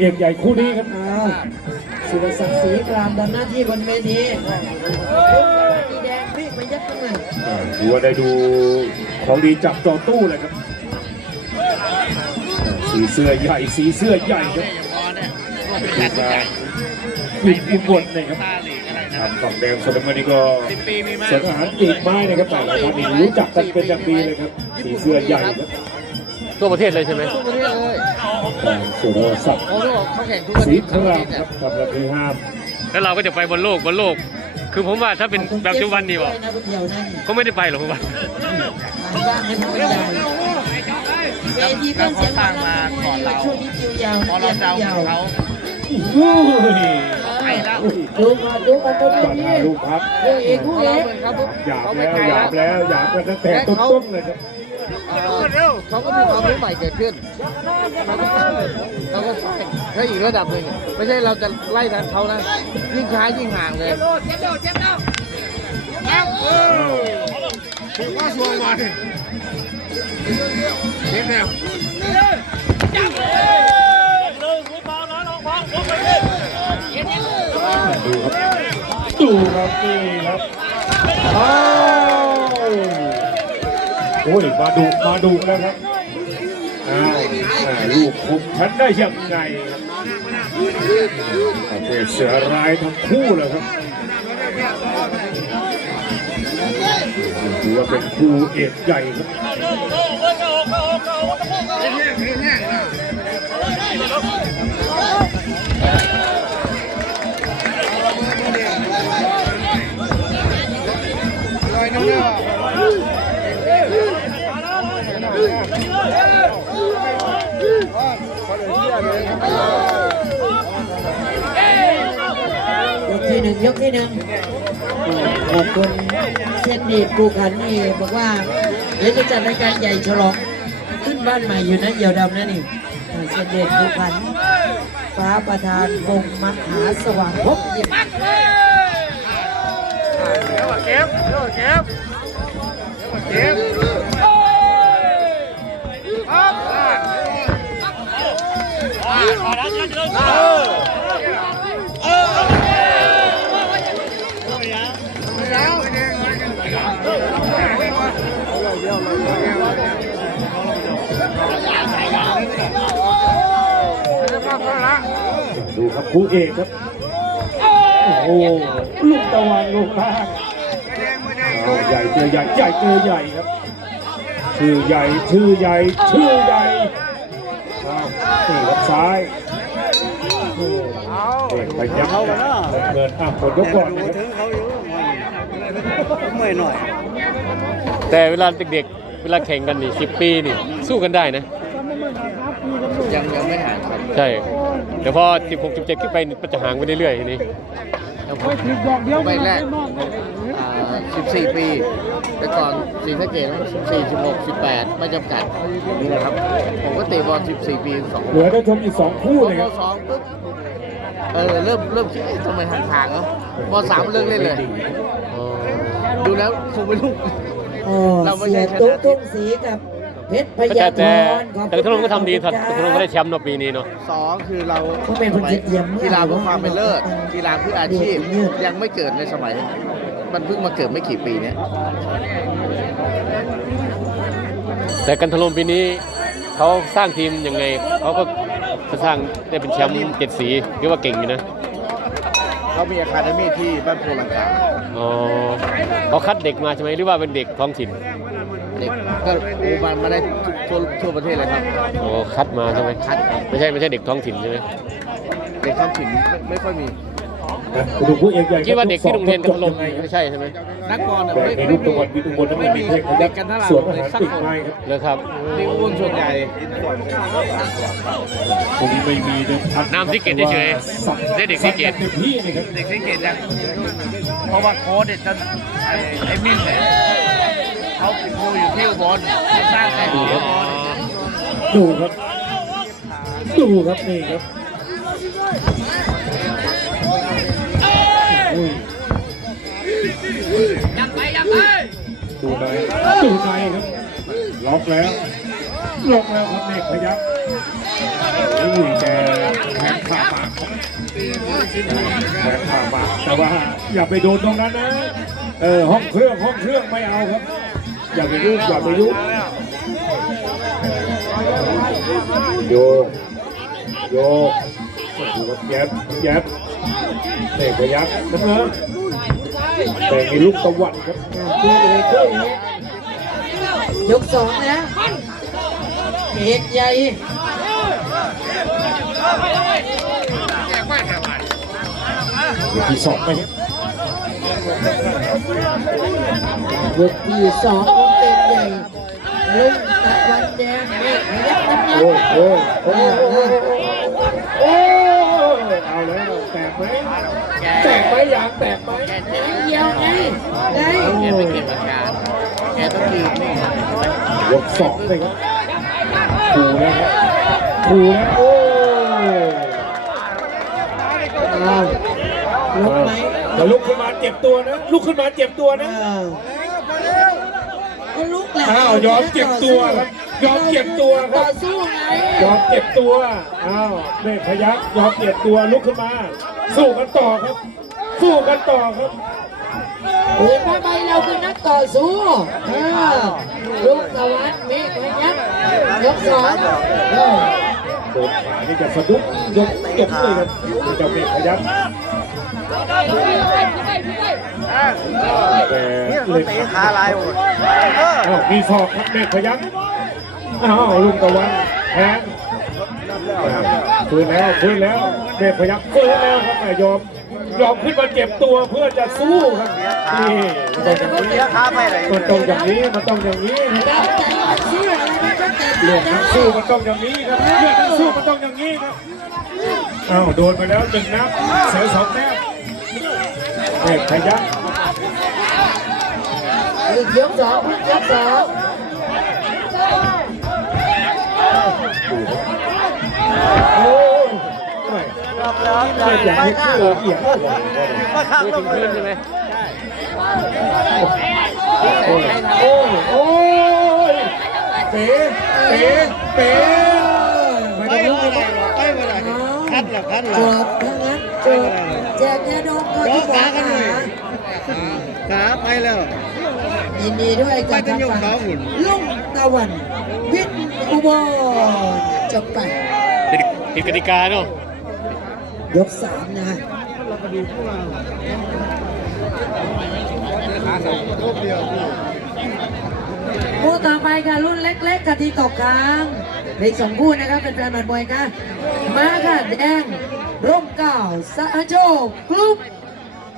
เอกใหญ่คู่นี้ครับอ้าวสุรศักดิ์ศรีกรามทำหน้าที่บนเวทีสีแดงพลิกมายัดเข้ามาอ่าถือว่าได้ดูของดีจับจอตู้เลยครับอ่าสีเสื้อใหญ่สีเสื้อใหญ่ครับดูการยิงอุบลเลยครับทางฝั่งแดงสดมานี่ก็เสือทหารปีกไม้นะครับแต่ละคนนี่รู้จักกันเป็นอย่างดีเลยครับสีเสื้อใหญ่ครับทั่วประเทศเลยใช่ไหมทุกประเทศเลย อ่าสุรศักดิ์เขาบอกเขาแข่งทุกประสีเทศครามครับทำระพีห้ามแล้วเราก็จะไปบนโลกบนโลก คือผมว่าถ้าเป็นแบบปัจจุบันนี่วะนะเดียวนั่นก็ไม่ได้ไปหรอกผมว่าทางบ้านให้ผู้ใหญ่เวทีเครื่องเสียงมามาก่อนเราช่วงนี้คิวยาวพอเราเดาเขาโอ้ยไปแล้วดูมาดูมาบนเวปัญทีหาลูกครับคู่เอกคู่เอกครับหยาบแล้วหยาบแล้วหยาบกันตั้งแต่ต้นๆเลยครับ เขาก็มีความรู้ใหม่เกิดขึ้นเขาก็สร้างให้อีกระดับหนึ่งไม่ใช่เราจะไล่ทันเขานะ ยิ่งช้ายิ่งห่างเลยดูครับดูครับนี่ครับ โอ้ยมาดูมาดูแล้วครับอ้าวลูกคุมฉันได้ยังไงครับประเภทเสือร้ายทั้งคู่เลยครับถือว่าเป็นคู่เอกใหญ่ครับ หนึ่งยกที่หนึ่งขอบคุณเซนดีปูขันนี่บอกว่าเดี๋ยวจะจัดรายการใหญ่ฉลองขึ้นบ้านใหม่อยู่นะเหี่ยวดำนะนี่เซนเดชปูขันฟ้าประธานวงมหาสว่างพบยิมดูครับ คู่เอกครับ โอ้โหลูกตะวันลูกล่างเอาใหญ่เจอใหญ่ใหญ่เจอใหญ่ครับ ชื่อใหญ่ชื่อใหญ่ชื่อใหญ่ครับนี่ครับซ้ายโอ้เด็กพยักเงินอะกดยกก่อนนะครับไม่หน่อย แต่เวลาเด็กๆ เวลาแข่งกันนี่สิปีนี่ สู้กันได้นะ ยังยังไม่ห่างครับ ใช่ แต่พอ16 17ขึ้นไปนี่มันจะห่างไปเรื่อยๆทีนี้ใบแรกอ่า14 ปี แต่ก่อนสีสะเกต14 16 18 ไม่จำกัดนี่นะครับ ผมก็เตะบอล14 ปีสองเหลือได้ชมอีกสองคู่พอเลยมครับสองปุ๊บ เออ เริ่มเริ่มคิดเอ๊ะทำไมห่างๆเนาะมสามเลิกเล่นเลย ดูแล้วคงไม่รู้เราไม่ใช่ชนะตุ๊กตุ้งสีกับ เพชรพแต่ยาธแต่รขอบแต่ทนงก็ทำดีทนงก็ได้แชมป์เนาะปีนี้เนาะ สองคือเราเขาเป็นคนเยี่ยมกีฬาเพื่อความเป็นเลิศกีฬาเพื่ออาชีพยังไม่เกิดในสมัย มันเพิ่งมาเกิดไม่กี่ปีเนี้ยแต่กันทลมปีนี้เขาสร้างทีมยังไงเขาก็สร้างได้เป็นแชมป์เจ็ดสีเรียกว่าเก่งอยู่นะเขามีอะคาเดมี่ที่บ้านโพลังกาอ๋อเขาคัดเด็กมาใช่ไหมหรือว่าเป็นเด็กท้องถิ่น เด็กก็โอ้มันมาได้ทั่วทั่วประเทศเลยครับอ๋อคัดมาใช่ไหมคัดครับไม่ใช่ไม่ใช่เด็กท้องถิ่นใช่ไหมเด็กท้องถิ่นไม่ไม่ค่อยมีนะดูคู่เอกใหญ่คิดว่าเด็กที่โรงเรียนกันทลมจบยังไงครับไม่ใใช่ใช่ไหมนักบอลน่ะแต่ไม่ในไม่ลูกมีตะวันมีตุงบนต้องไม่มีมีเทคนิเด็คกกันเท่าไหร่ส่วนอาเลยหารสักปีกคนไม้ครับเลยครับนี่อุ้นส่วนใหญ่ตรงนี้ไม่มีเดิมพันน้ำซิกเกตเฉยๆได้เด็กซิกเกตเต็มที่เลยครับเด็กสังเกตยังเพราะว่าโค้ชเนี่ยจะไอ้ไอ้มิ้นเนี่ย เขาเป็นครูอยู่ที่อุบลเขาสร้างแต่ที่อุบลดูครับ ดูครับนี่ครับอุ้ยดูในดูในครับล็อกแล้วลงแล้วครับเมฆพยักอุ้ยแกแขนขาปากแขนขาปากแต่ว่าอย่าไปโดนตรงนั้นนะเออห้องเครื่องห้องเครื่องไม่เอาครับ อย่าไปยุ่งอย่าไปยุ่งโยกโยกดูครับแยบแยบเมฆพยักน้ำเงินแต่มีลูกตะวันครับคู่เอกคู่เอกยกสองนะเอกใหญ่อยู่ที่สองไหม ยกที่สองของเอกใหญ่ลุงตะวันแดงเอกพยักน้ำเงินโอ้โอ้โอ้โอ้โอ้เอาแล้วแตกไหมแตกไหมยางแตกไหมเดียวไงได้แกไม่เก็บอาการแกต้องยืนนี่ยกสองเลยครับถูแล้วครับถูแล้วโอ้ เอาลุก ไหมแต่ลุกขึ้นมาเจ็บตัวนะ ลุกขึ้นมาเจ็บตัวเอนะอก็ลุกแหละอ้าวยอมเจ็บตัวครับยอมเจ็บตัวคต่รัอบสู้ไงยอมเจ็บตัวอ้าวเมฆพยักยอมเจ็บตัวลุกขึ้นมา สู้กันต่อครับ สู้กันต่อครับ เห็นว่าใบเราคือนักต่อสู้เออลูกตะวันเมฆพยักยกสองเออโดนขานี่จะสะดุ้งยกยกเลยครับเจ้าเมฆพยัก แต่เลยขาลายหมดอ้าวมีศอกครับเมฆพยักอ้าวลุงตะวันแทงฟื้นแล้วฟื้นแล้วเมฆพยักฟื้นแล้วครับแม่ยอมยอมขึ้นมาเก็บตัวเพื่อจะสู้ครับนี่มันต้องอย่างนี้มันต้องอย่างนี้มันต้องอย่างนี้ครับใจสู้อะไรมันก็เต็มเลือดได้นักสู้มันต้องอย่างนี้ครับเลือดนักสู้มันต้องอย่างนี้ครับอ้าวโดนไปแล้วหนึ่งนับเสียสองแต้ม เมฆพยักอีกยกสองเพิ่งยกสองโอ้ยไม่ไม่อยากให้คู่เอียงคือถึงพื้นใช่ไหมโอ้ยโอ้ยโอ้ยเป๋เป๋เป๋ไม่ต้องรู้นะไปมาได้คัดหรอคัดหรจบทั้งนั้น จบแจกยาดมก็ที่สาขาขาไปแล้วยินดีด้วยกับทางฝั่งลุงตะวันวิทย์อุบลจบไปผิดกติกาเนาะยกสามนะคู่ต่อไปค่ะรุ่นเล็กๆกะทิตกกลางในสองคู่นะครับเป็นแฟนบันมวยค่ะมาค่ะแดง ร่มเกล้าสะโจกกรุ๊ป